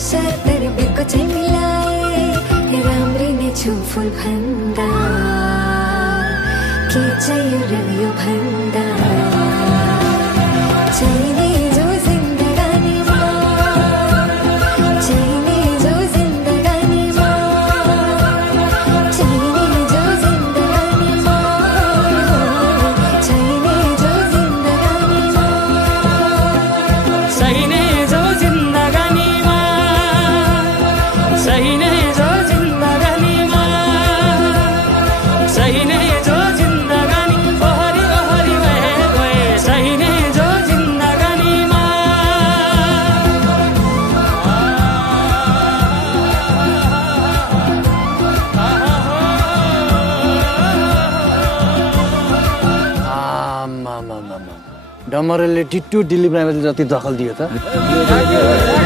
sir बिर्को चाहिँ मिलाए राम्रै नै छु फुल भन्दा के चाहियो र यो भन्दा चाहिने जो जिन्दगानीमा चाहिने जो जिन्दगानीमा चाहिने जो जिन्दगानीमा चाहिने जो जिन्दगानीमा चाहिने जो जिन्दगानीमा चाहिने जो जिन्दगानीमा चाहिने जो जिन्दगानी ओहरी ओहरी गए गए चाहिने जो जिन्दगानीमा डमरेले टिट्टु दिलीप राईमाझी जति दखल दियो त